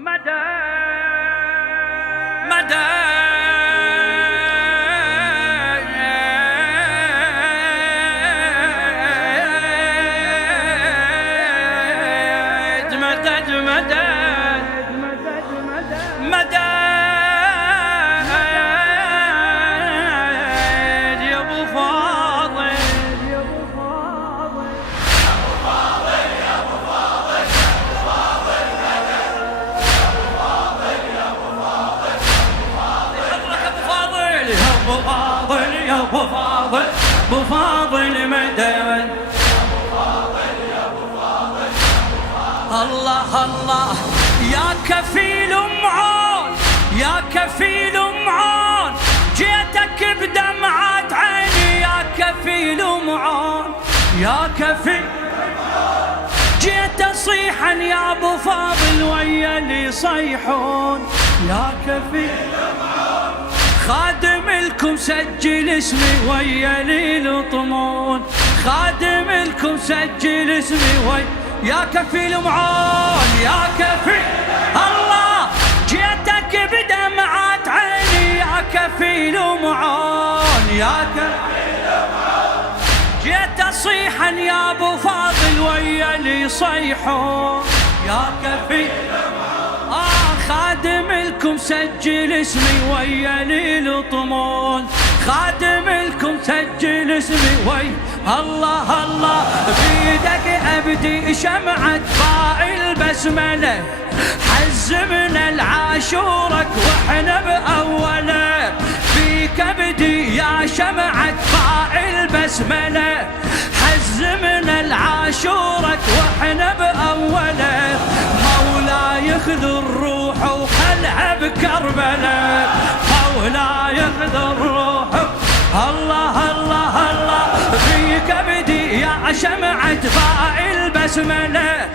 مدى مدى مدد مدد مدد يا ابو فاضل يا ابو فاضل يا ابو فاضل يا ابو فاضل يا ابو فاضل يا ابو فاضل يا ابو فاضل ابو فاضل مدد الله الله يا كفيل معون يا كفيل معون جيتك بدمعات عيني يا كفيل معون يا كفيل جيت اصيحا يا ابو فاضل ويا اللي يصيحون يا كفيل خادم لكم سجل اسمي ويا اللي يلطمون خادم لكم سجل اسمي ويا يا كفيل معون يا كفيل الله جيتك بدمعات عيني يا كفيل معون يا كفيل معون جيت اصيحا يا ابو فاضل ويا اللي يصيحون يا كفيل معون خادم لكم سجل اسمي ويا اللي يلطمون خادم لكم سجل اسمي ويا الله الله بيدك ابدي شمعة باء البسملة حزمنا العاشورك واحنا باوله فيك ابدي يا شمعة باء البسملة حزمنا العاشورك واحنا باوله مولاي خذ الروح وخلها بكربلاء مولاي خذ الروح الله الله الله فيك ابدي يا شمعة باء البسملة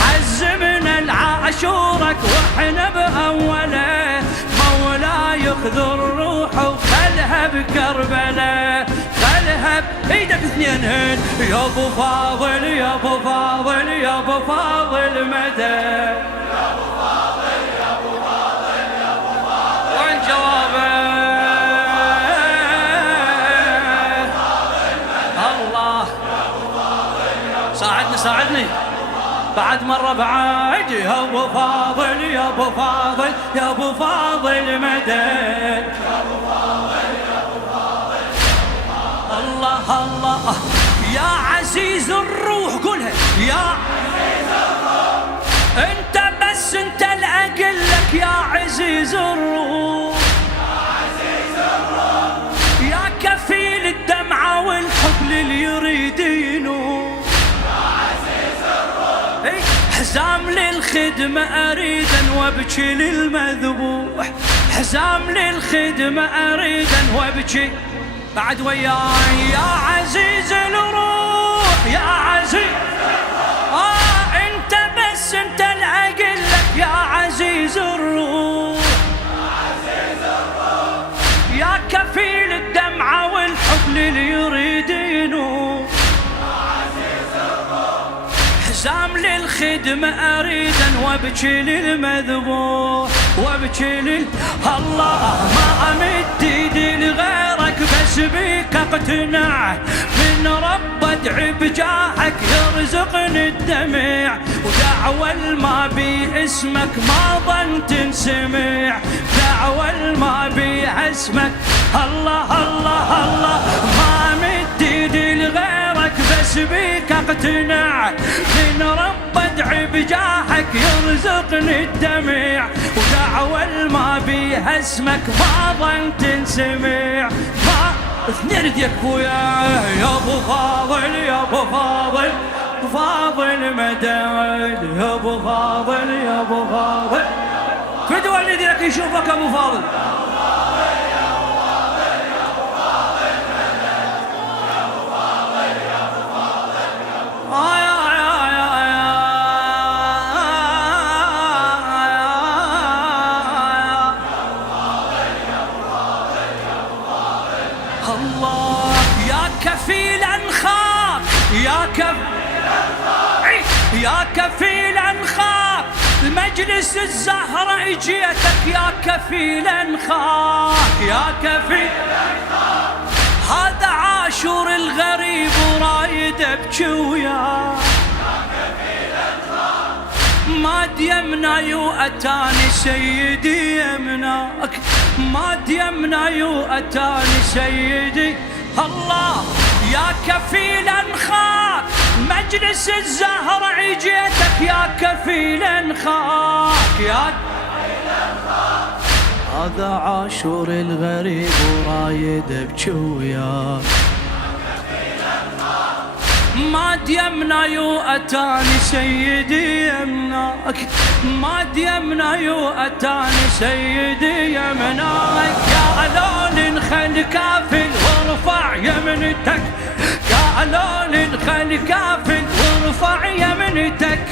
حزمنا العاشورك واحنا باوله مولاي خذ الروح وخلها بكربلاء خلها بايدك اثنينهن يا ابو فاضل يا ابو فاضل يا ابو فاضل مدى يا ابو فاضل يا ابو فاضل يا ابو فاضل وين جوابه ساعدني بعد مرة بعد يا ابو فاضل يا ابو فاضل يا ابو فاضل مدد يا ابو فاضل يا ابو فاضل الله الله يا عزيز الروح قولها يا عزيز الروح انت بس انت الاقل لك يا عزيز الروح يا عزيز الروح يا كفيل الدمعة والحب للي يريدينه حزام للخدمة أريدا وابكي للمذبوح حزام للخدمة أريدا وابكي بعد وياي يا عزيز الروح يا عزيز انت بس انت العقل لك يا عزيز الروح يا عزيز الروح يا كفيل الدمعة والحب للي يريدينه حزام للخدمة أريدا وابكي للمذبوح وابكي الله ما أمد ايدي لغيرك بس بيك اقتنع من رب ادعي بجاهك يرزقني الدمع ودعوى ما بي اسمك ما ظن تنسمع دعوى ما بي اسمك الله الله الله ما أمد ايدي لغيرك بس بيك اقتنع من رب ادعي بجاهك يرزقني الدمع ودعوى ما بيها اسمك ما ظن تنسمع ما اثنين يكفويا يا ابو فاضل يا ابو فاضل فاضل مدد يا ابو فاضل يا ابو فاضل فدوا الذي لك يشوفك ابو فاضل الله يا كفيل انخاف يا كفيل انخاف المجلس مجلس الزهرة اجيتك يا كفيل انخاك، يا كفيل انخاك. هذا عاشور الغريب ورايد ابكي وياك، يا كفيل انخاك. ماد يمناي واتاني سيدي يمناك، ماد يمناي واتاني سيدي الله. يا كفيل انخاك مجلس الزهرة عجيتك، يا كفيل انخاك، يا كفيل انخاك. هذا عاشور الغريب ورايد ابكي وياك، ماد يمناي واتاني سيدي يمناك، ماد يمناي واتاني سيدي يمناك. يا لون خل كافل وارفع يمنتك، يا لون خل كافل وارفع يمنتك.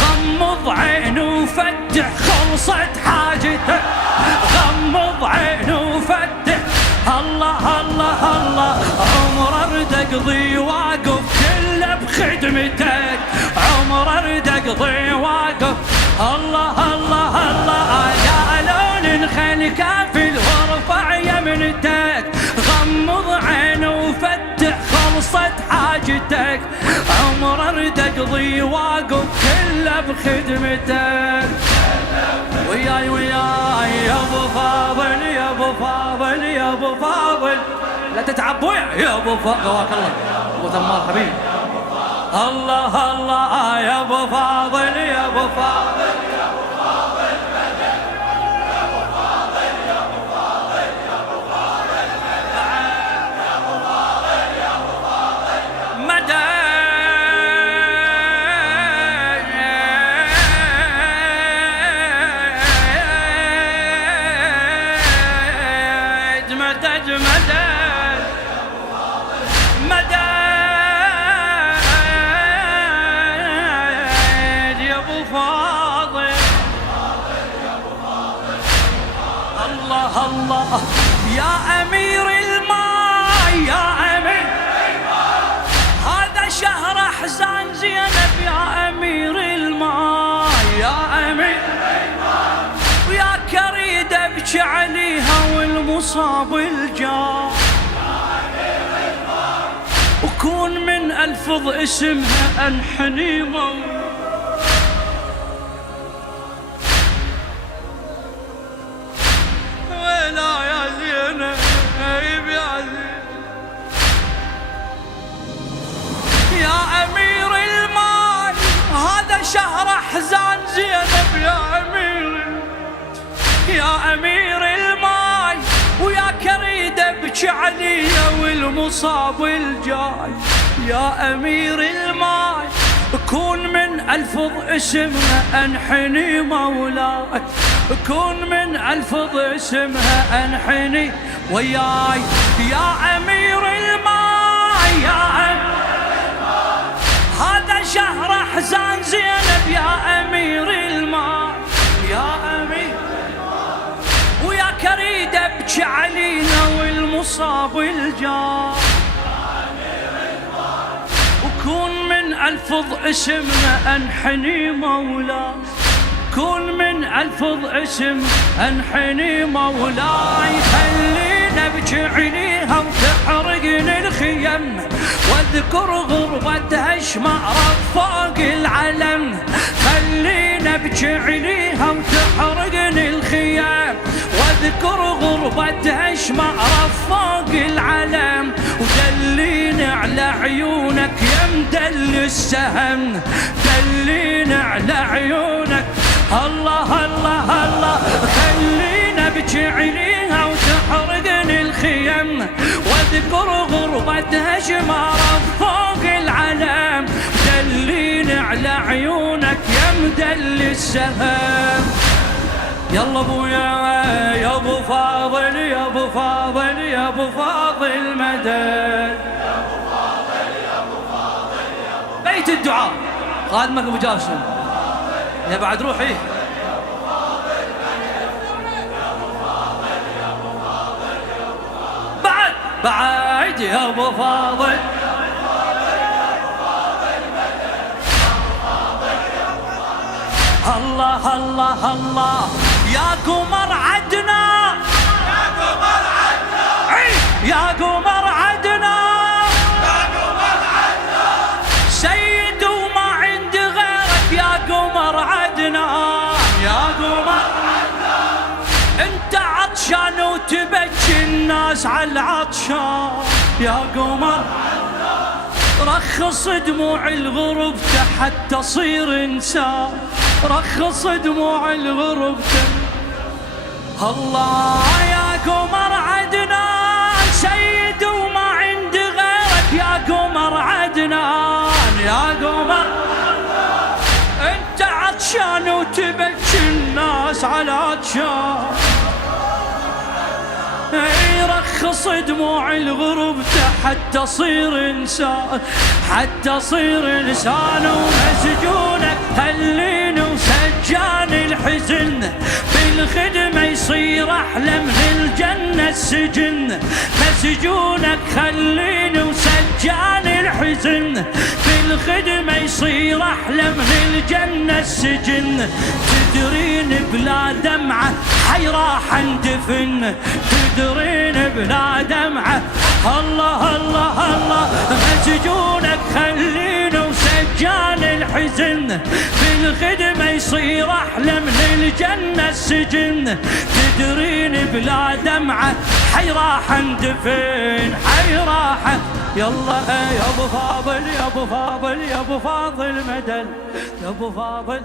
غمض عين وفتح خلصت حاجتك، غمض عين وفتح. الله الله الله عمر ارد اقضي واقف كله بخدمتك، عمر ارد اقضي واقف. الله الله الله يا لون خل كافل وارفع يمنتك. غمض عين وفتح خلصت حاجتك، عمر ارد اقضي واقف كله بخدمتك. وياي وياي يا ابو فاضل، يا ابو فاضل، يا ابو فاضل. لا تتعب يا ابو فاضل. قواك الله ابو ثمار حبيبي. الله الله يا ابو فاضل، يا ابو فاضل، يا ابو فاضل مدد، يا ابو فاضل، يا ابو فاضل، يا ابو فاضل مدد، يا ابو فاضل، يا ابو فاضل مدد. مدد مدد مدد يا ابو فاضل. الله الله يا امير الماء، يا امير الماء. هذا شهر احزان زينب يا امير الماء، يا امير الماء. ويا كريد ابكي عليها والمصاب الجار، وكون من الفظ اسمها انحني موت. ويلا يا زينب يا زينب يا امير المال. هذا شهر احزان زينب يا امير، يا امير الماي. ويا كريد ابكي عليا والمصاب الجاي، يا امير الماي. كون من الفظ اسمها انحني مولاي، كون من الفظ اسمها انحني وياي. يا امير الماي، يا امير الماي. هذا شهر احزان زينب يا امير الماي، يا امير. ويا كريد ابكي علينا والمصاب الجار، وكون من الفظ اسمنا انحني مولاي، كون من الفظ اسم انحني مولاي. خلينا ابكي عليها وتحرقني الخيم، واذكر غربتها شمعرت فوق العلم. خلينا ابكي عليها وتحرقني الخيم، واذكر غربتها شمعرت فوق العلم. ودليني على عيونك يا مدل السهم، دليني على عيونك. الله الله الله خلينا ابكي عليها وتحرقني الخيم، واذكر غربتها شمارة فوق العلم. دليني على عيونك يا مدل السهم. يلا ابويا يا ابو فاضل، يا ابو فاضل، يا ابو فاضل مدد، يا ابو فاضل، يا ابو فاضل، يا ابو فاضل. بيت الدعاء خادمك ابو جاسم يا بعد روحي. بعد يا ابو فاضل، الله الله الله الله يا قمر عدنا، يا قمر عدنا، يا قمر عدنا، يا قمر عدنا، سيد وما عندي غيرك يا قمر عدنا، يا قمر عدنا. انت عطشان وتبكي الناس على العطشان يا قمر عدنا، رخص دموع الغربته حتى صير انسان، رخص دموع الغربته. الله يا قمر عدنان سيد وما عندي غيرك يا قمر عدنان، يا قمر انت عطشان وتبكي الناس على عطشان، رخص دموع الغربته حتى صير انسان، حتى صير انسان. ومسجونك خليني وسجان الحزن بالخدمة يصير احلى من الجنة السجن، مسجونك خليني وسجان الحزن بالخدمة يصير احلى من الجنة السجن. تدرين بلا دمعة حي راح اندفن، تدرين بلا دمعة. الله الله الله مسجونك خليني وسجان الحزن بالخدمة يصير احلى من الجنة السجن. تدرين بلا دمعة حي راح اندفن، حي راح. يلا يا ابو فاضل، يا ابو فاضل، يا ابو فاضل مدل، يا ابو فاضل.